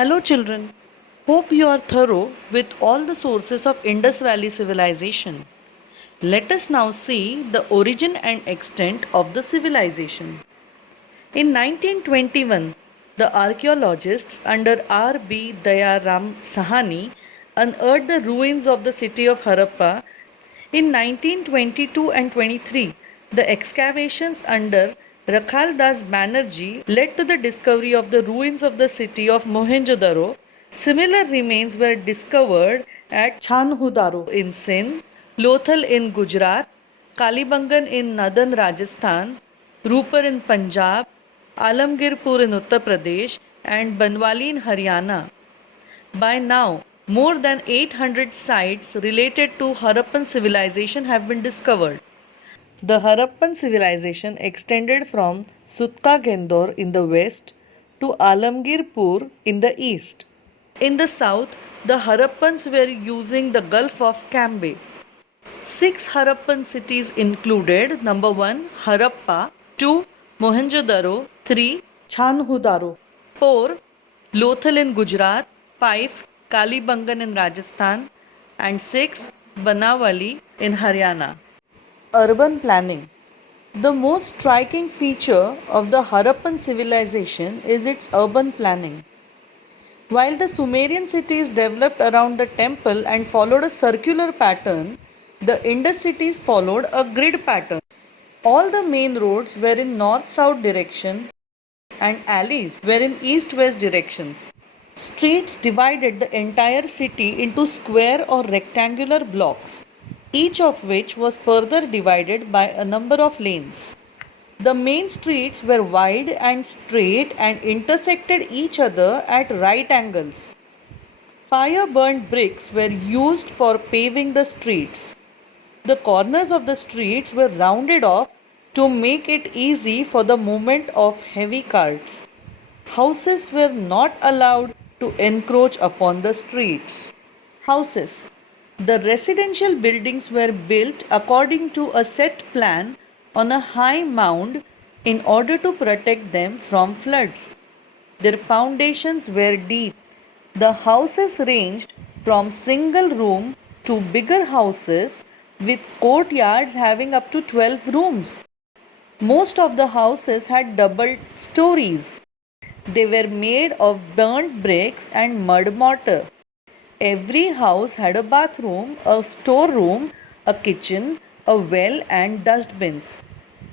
Hello, children. Hope you are thorough with all the sources of Indus Valley civilization. Let us now see the origin and extent of the civilization. In 1921, the archaeologists under R.B. Dayaram Sahani unearthed the ruins of the city of Harappa. In 1922 and 23, the excavations under Rakhal Das Banerjee led to the discovery of the ruins of the city of Mohenjo-daro. Similar remains were discovered at Chanhudaro in Sindh, Lothal in Gujarat, Kalibangan in northern Rajasthan, Rupar in Punjab, Alamgirpur in Uttar Pradesh, and Banwali in Haryana. By now, more than 800 sites related to Harappan civilization have been discovered. The Harappan civilization extended from Sutka Gendor in the west to Alamgirpur in the east. In the south, the Harappans were using the Gulf of Cambay. Six Harappan cities included number 1 Harappa, 2 Mohenjo-daro, 3 Chanhudaro, 4 Lothal in Gujarat, 5 Kalibangan in Rajasthan, and 6 Banawali in Haryana. Urban planning. The most striking feature of the Harappan civilization is its urban planning. While the Sumerian cities developed around the temple and followed a circular pattern, the Indus cities followed a grid pattern. All the main roads were in north-south direction and alleys were in east-west directions. Streets divided the entire city into square or rectangular blocks, each of which was further divided by a number of lanes. The main streets were wide and straight and intersected each other at right angles. Fire burnt bricks were used for paving the streets. The corners of the streets were rounded off to make it easy for the movement of heavy carts. Houses were not allowed to encroach upon the streets. Houses. The residential buildings were built according to a set plan on a high mound in order to protect them from floods. Their foundations were deep. The houses ranged from single room to bigger houses with courtyards having up to 12 rooms. Most of the houses had double stories. They were made of burnt bricks and mud mortar. Every house had a bathroom, a storeroom, a kitchen, a well, and dustbins.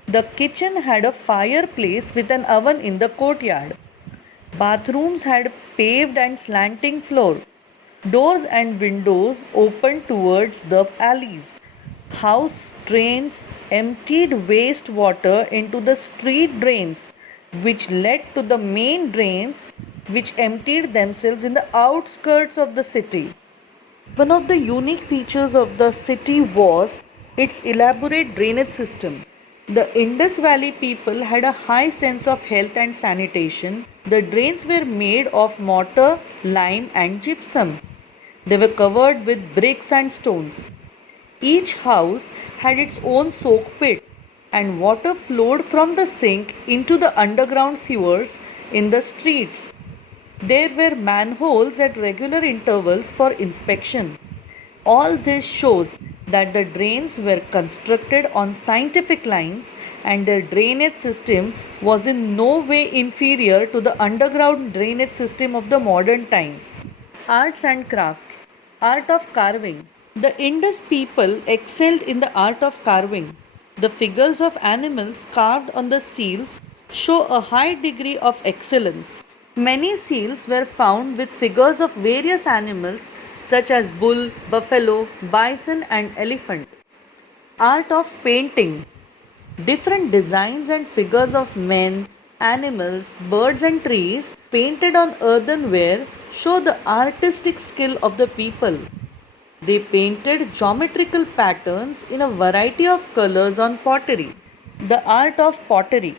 The kitchen had a fireplace with an oven in the courtyard. Bathrooms had paved and slanting floor. Doors and windows opened towards the alleys. House drains emptied wastewater into the street drains, which led to the main drains, which emptied themselves in the outskirts of the city. One of the unique features of the city was its elaborate drainage system. The Indus Valley people had a high sense of health and sanitation. The drains were made of mortar, lime, and gypsum. They were covered with bricks and stones. Each house had its own soak pit, and water flowed from the sink into the underground sewers in the streets. There were manholes at regular intervals for inspection. All this shows that the drains were constructed on scientific lines and their drainage system was in no way inferior to the underground drainage system of the modern times. Arts and crafts. Art of carving. The Indus people excelled in the art of carving. The figures of animals carved on the seals show a high degree of excellence. Many seals were found with figures of various animals such as bull, buffalo, bison, and elephant. Art of painting. Different designs and figures of men, animals, birds, and trees painted on earthenware show the artistic skill of the people. They painted geometrical patterns in a variety of colors on pottery. The art of pottery.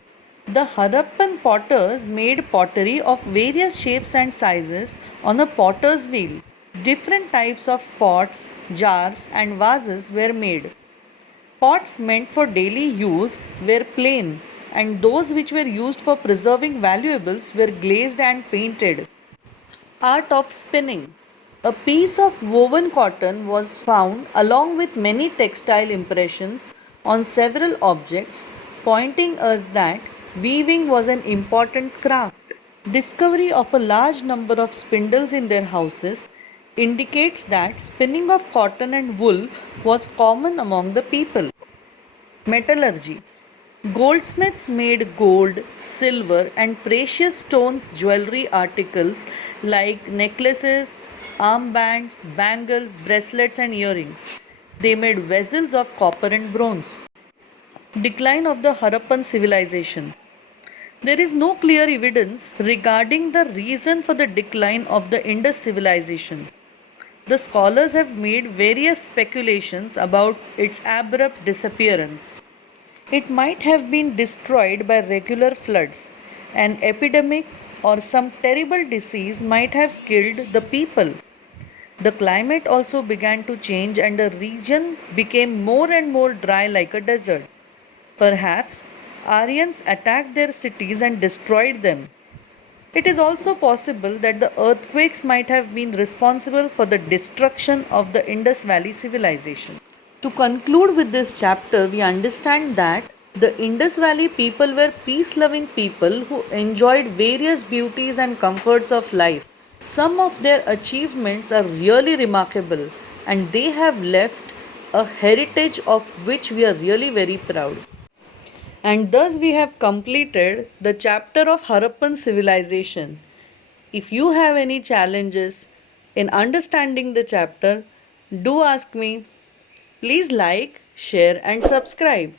The Harappan potters made pottery of various shapes and sizes on a potter's wheel. Different types of pots, jars, and vases were made. Pots meant for daily use were plain, and those which were used for preserving valuables were glazed and painted. Art of spinning. A piece of woven cotton was found along with many textile impressions on several objects, pointing us that weaving was an important craft. Discovery of a large number of spindles in their houses indicates that spinning of cotton and wool was common among the people. Metallurgy. Goldsmiths made gold, silver, and precious stones jewelry articles like necklaces, armbands, bangles, bracelets, and earrings. They made vessels of copper and bronze. Decline of the Harappan civilization. There is no clear evidence regarding the reason for the decline of the Indus civilization. The scholars have made various speculations about its abrupt disappearance. It might have been destroyed by regular floods. An epidemic or some terrible disease might have killed the people. The climate also began to change and the region became more and more dry like a desert. Perhaps Aryans attacked their cities and destroyed them. It is also possible that the earthquakes might have been responsible for the destruction of the Indus Valley civilization. To conclude with this chapter, we understand that the Indus Valley people were peace loving people who enjoyed various beauties and comforts of life. Some of their achievements are really remarkable and they have left a heritage of which we are really very proud. And thus we have completed the chapter of Harappan civilization. If you have any challenges in understanding the chapter, do ask me. Please like, share, and subscribe.